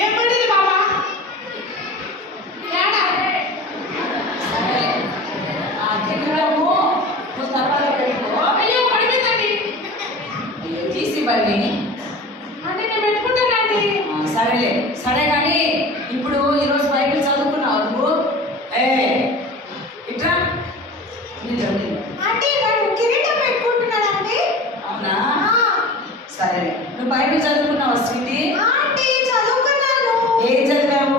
ఏం పడింది బాబా? తినడము నువ్వు తర్వాత పెట్టుకో. అయ్యో పడిపోయిందండి. అయ్యో తీసి బల్లి. అంటే నేను పెట్టుకుంటానండి. సరేలే, సరే కానీ ఇప్పుడు ఈరోజు బైబిల్ చదువుకున్నావు నువ్వు? ఇట్రా అంటే వాడు కిరీటం పెట్టుకుంటున్నాడండి. అవునా? సరే, నువ్వు బైబిల్ చదువుకున్నావా స్వీటీ? అంటే చదువుకున్నాను. ఏం చదివావు?